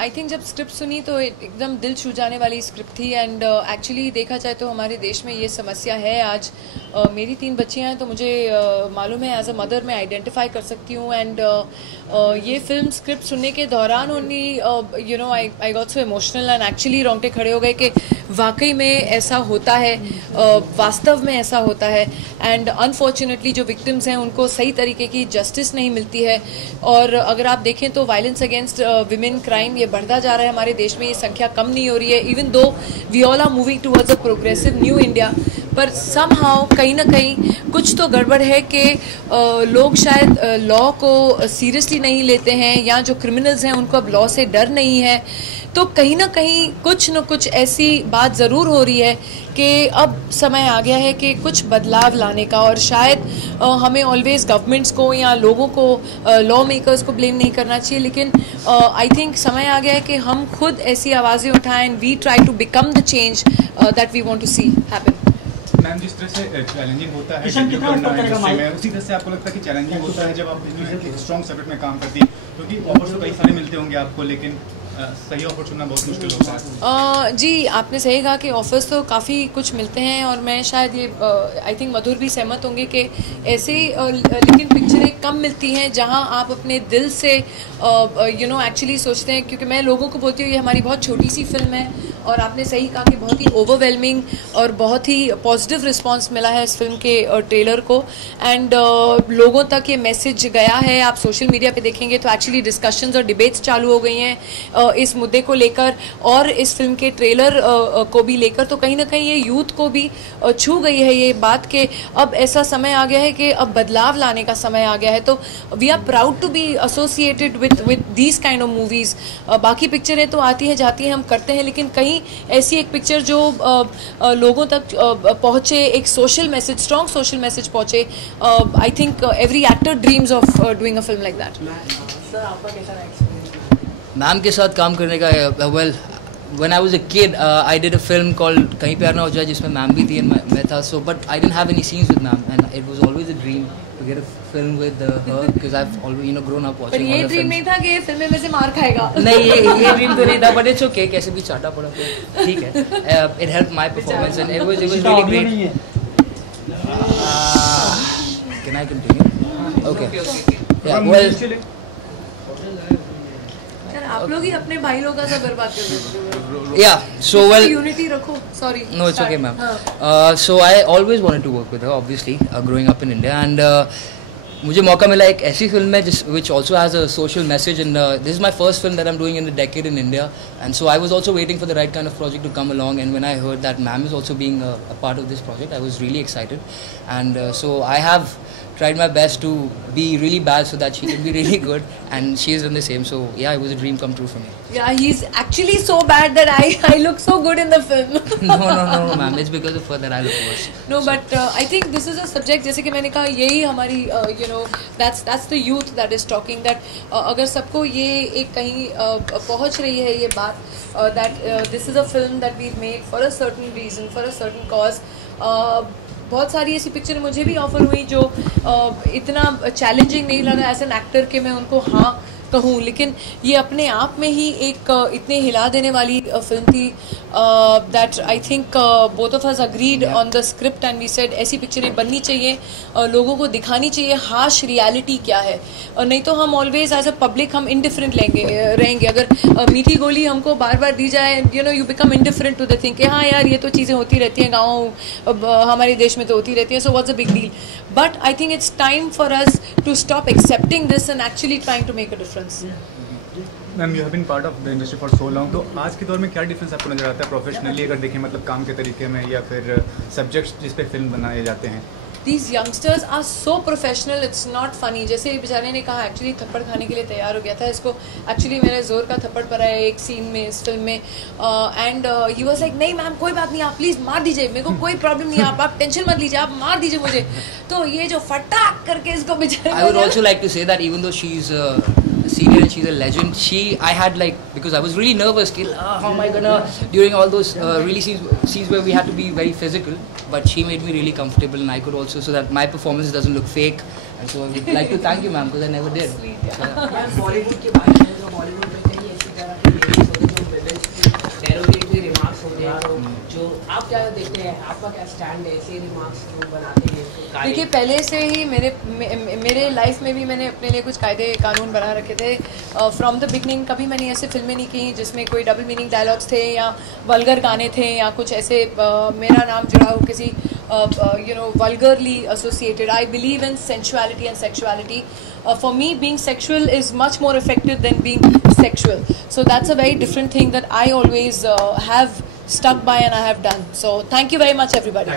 I think जब script सुनी तो एकदम दिल छू जाने वाली स्क्रिप्ट थी एंड एक्चुअली देखा जाए तो हमारे देश में ये समस्या है आज। मेरी 3 बच्चियां हैं तो मुझे मालूम है, एज अ मदर मैं आइडेंटिफाई कर सकती हूँ एंड ये फिल्म स्क्रिप्ट सुनने के दौरान only you know I got so emotional and actually रोंगटे खड़े हो गए कि वाकई में ऐसा होता है, वास्तव में ऐसा होता है एंड अनफॉर्चुनेटली जो विक्टिम्स हैं उनको सही तरीके की जस्टिस नहीं मिलती है। और अगर आप देखें तो वायलेंस अगेंस्ट विमेन क्राइम ये बढ़ता जा रहा है हमारे देश में, ये संख्या कम नहीं हो रही है, even though we all are moving towards a progressive new India. पर समहाउ कहीं ना कहीं कुछ तो गड़बड़ है कि लोग शायद लॉ को सीरियसली नहीं लेते हैं या जो क्रिमिनल्स हैं उनको अब लॉ से डर नहीं है। तो कहीं ना कहीं कुछ न कुछ ऐसी बात ज़रूर हो रही है कि अब समय आ गया है कि कुछ बदलाव लाने का। और शायद हमें ऑलवेज गवर्नमेंट्स को या लोगों को, लॉ मेकर्स को ब्लेम नहीं करना चाहिए, लेकिन आई थिंक समय आ गया है कि हम खुद ऐसी आवाज़ें उठाएं and we try to become the change that we want to see happen. Ma'am, जिस तरह से चैलेंजिंग होता है डेब्यू करना इंडस्ट्री में, उसी तरह से आपको लगता है कि चैलेंजिंग होता है जब आप स्ट्रॉन्ग सब्जेक्ट में काम करती हैं? क्योंकि ऑफर्स तो कई सारे मिलते होंगे आपको, लेकिन सही ऑफर चुनना बहुत मुश्किल होता है। जी, आपने सही कहा कि ऑफर्स तो काफ़ी कुछ मिलते हैं और मैं शायद ये आई थिंक मधुर भी सहमत होंगे कि ऐसे लेकिन पिक्चरें कम मिलती हैं जहां आप अपने दिल से यू नो एक्चुअली सोचते हैं। क्योंकि मैं लोगों को बोलती हूँ ये हमारी बहुत छोटी सी फिल्म है और आपने सही कहा कि बहुत ही ओवरवेलमिंग और बहुत ही पॉजिटिव रिस्पांस मिला है इस फिल्म के ट्रेलर को एंड लोगों तक ये मैसेज गया है। आप सोशल मीडिया पे देखेंगे तो एक्चुअली डिस्कशंस और डिबेट्स चालू हो गई हैं इस मुद्दे को लेकर और इस फिल्म के ट्रेलर को भी लेकर। तो कहीं ना कहीं ये यूथ को भी छू गई है ये बात कि अब ऐसा समय आ गया है कि अब बदलाव लाने का समय आ गया है। तो we are proud to be associated with these kind of movies. बाकी पिक्चरें तो आती हैं जाती हैं, हम करते हैं, लेकिन कहीं ऐसी एक पिक्चर जो लोगों तक पहुँचे, एक social message, strong social message पहुँचे, I think every actor dreams of doing a film like that. Sir, आपका कैसा एक्सपीरियंस? मैम के साथ काम करने का well when I was a kid I did a film called कहीं प्यार ना हो जाए जिसमें मैम भी थी and मैं था, so but I didn't have any scenes with ma'am and it was always a dream to get a film with her because I've always grown up watching all her films। पर ये dream नहीं था कि film में से मार खाएगा। नहीं, ये ड्रीम तो नहीं था, but it's okay, कैसे भी चाटा पड़ा तो ठीक है। It helped my performance and it was really great। Can I continue? Okay. Yeah, well आप लोग ही अपने भाई लोग का सब बर्बाद कर देते हो। Yeah, so well यूनिटी रखो, sorry। No, it's okay, ma'am. So I always wanted to work with her, obviously, growing up in India, and मुझे मौका मिला एक ऐसी फिल्म में which also has a social message, and this is my first film that I'm doing in a decade in India, and so I was also waiting for the right kind of project to come along, and when I heard that ma'am is also being a part of this project, I was really excited, and so I have tried my best to be really bad so that she can be really good, and she has done the same, so yeah, it was a dream come true for me. Yeah, he's actually so bad that I look so good in the film। No, ma'am, it's because of her that I look worse. No, so, but I think this is a subject, जैसे कि मैंने कहा, यही हमारी you know that's the youth that is talking, that अगर सबको ये एक कहीं पहुँच रही है ये बात that this is a film that we've made for a certain reason, for a certain cause। बहुत सारी ऐसी पिक्चर मुझे भी ऑफर हुई जो इतना चैलेंजिंग नहीं लगा एज एन एक्टर कि मैं उनको हाँ कहूँ, लेकिन ये अपने आप में ही एक इतने हिला देने वाली फिल्म थी that I think both of us agreed on the script and we said ऐसी पिक्चरें बननी चाहिए, लोगों को दिखानी चाहिए हार्श रियलिटी क्या है। नहीं तो हम ऑलवेज एज अ पब्लिक हम इंडिफरेंट रहेंगे। अगर मीठी गोली हमको बार बार दी जाए, you know, you become indifferent to the thing कि हाँ यार ये तो चीज़ें होती रहती हैं, गाँव हमारे देश में तो होती रहती हैं, so what's a big deal. But I think it's time for us to stop accepting this and actually trying to make a difference. Ma'am, you have been part of the industry for so long, तो आज के दौर में क्या difference आपको नजर आता है प्रोफेशनली अगर देखें, मतलब काम के तरीके में या फिर सब्जेक्ट्स जिस पे फिल्म बनाए जाते हैं? These youngsters are so professional, it's not funny। जैसे बेचारे ने कहा एक्चुअली थप्पड़ खाने के लिए तैयार हो गया था, इसको एक्चुअली मेरे जोर का थप्पड़ पड़ा है एक सीन में इस फिल्म में एंड ही वाज लाइक नहीं मैम कोई बात नहीं, आप प्लीज़ मार दीजिए, मेरे को कोई प्रॉब्लम नहीं है, आप टेंशन मत लीजिए, आप मार दीजिए मुझे। तो ये जो फटाक करके इसको बेचारे, I would also like to say that even though she's senior and she's a legend, I had like, because I was really nervous, how am I gonna, during all those really scenes where we had to be very physical, but she made me really comfortable and I could also, so that my performance doesn't look fake, and so I would like to thank you ma'am because I never did। Sweet, yeah। Bollywood की बात है तो बॉलीवुड में कहीं ऐसी तरह की तो आप क्या देखते हैं, आपका क्या स्टैंड है, ऐसे रिमार्क्स लोग बनाते हैं? देखिए, पहले से ही मेरे लाइफ में भी मैंने अपने लिए कुछ कायदे कानून बना रखे थे फ्रॉम द बिगनिंग। कभी मैंने ऐसे फिल्में नहीं की जिसमें कोई डबल मीनिंग डायलॉग्स थे या वल्गर गाने थे या कुछ ऐसे मेरा नाम जुड़ा हो किसी vulgarly associated. I believe in sensuality and sexuality. For me, being sexual is much more effective than being sexual. So that's a very different thing that I always have stuck by and I have done. So thank you very much, everybody.